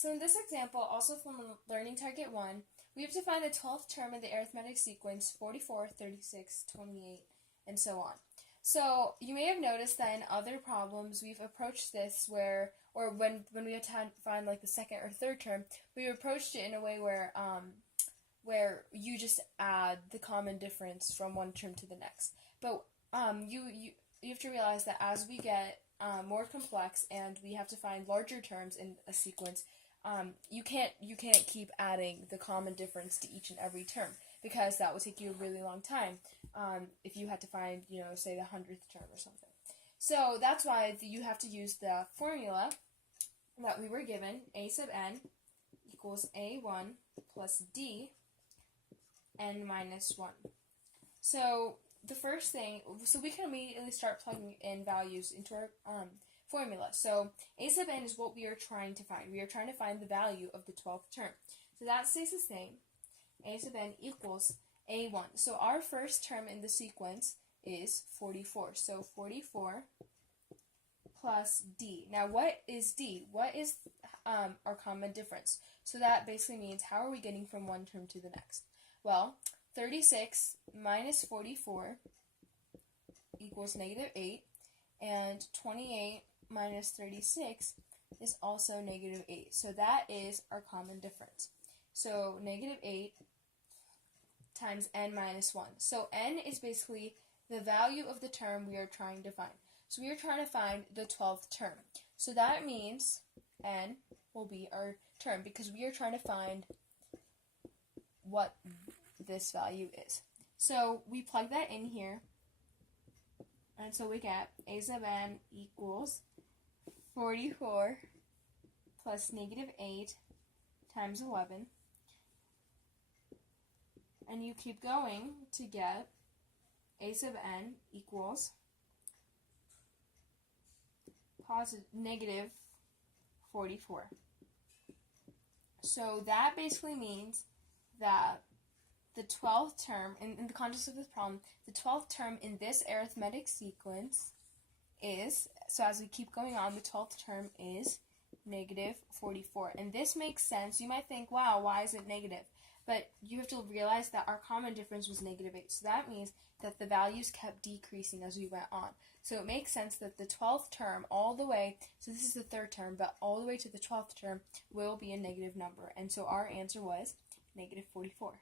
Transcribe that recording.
So in this example, also from Learning Target 1, we have to find the 12th term in the arithmetic sequence 44, 36, 28, and so on. So you may have noticed that in other problems we've approached this when we had to find like the second or third term, we approached it in a way where you just add the common difference from one term to the next. But you have to realize that as we get more complex and we have to find larger terms in a sequence, you can't keep adding the common difference to each and every term, because that would take you a really long time if you had to find, say the 100th term or something. So that's why you have to use the formula that we were given, a sub n equals a1 plus d n minus 1. So the first thing, we can immediately start plugging in values into our formula. So a sub n is what we are trying to find. We are trying to find the value of the 12th term. So that stays the same. A sub n equals a1. So our first term in the sequence is 44. So 44 plus d. Now what is d? What is our common difference? So that basically means how are we getting from one term to the next? Well, 36 minus 44 equals negative 8, and 28 minus 36 is also negative 8. So that is our common difference. So negative 8 times n minus 1. So n is basically the value of the term we are trying to find. So we are trying to find the 12th term. So that means n will be our term, because we are trying to find what this value is. So we plug that in here, and so we get a sub n equals 44 plus negative 8 times 11, and you keep going to get a sub n equals negative 44. So that basically means that the 12th term, in the context of this problem, the 12th term in this arithmetic sequence is, so as we keep going on, the 12th term is negative 44. And this makes sense. You might think, wow, why is it negative? But you have to realize that our common difference was negative 8. So that means that the values kept decreasing as we went on. So it makes sense that the 12th term all the way, so this is the third term, but all the way to the 12th term will be a negative number. And so our answer was negative 44.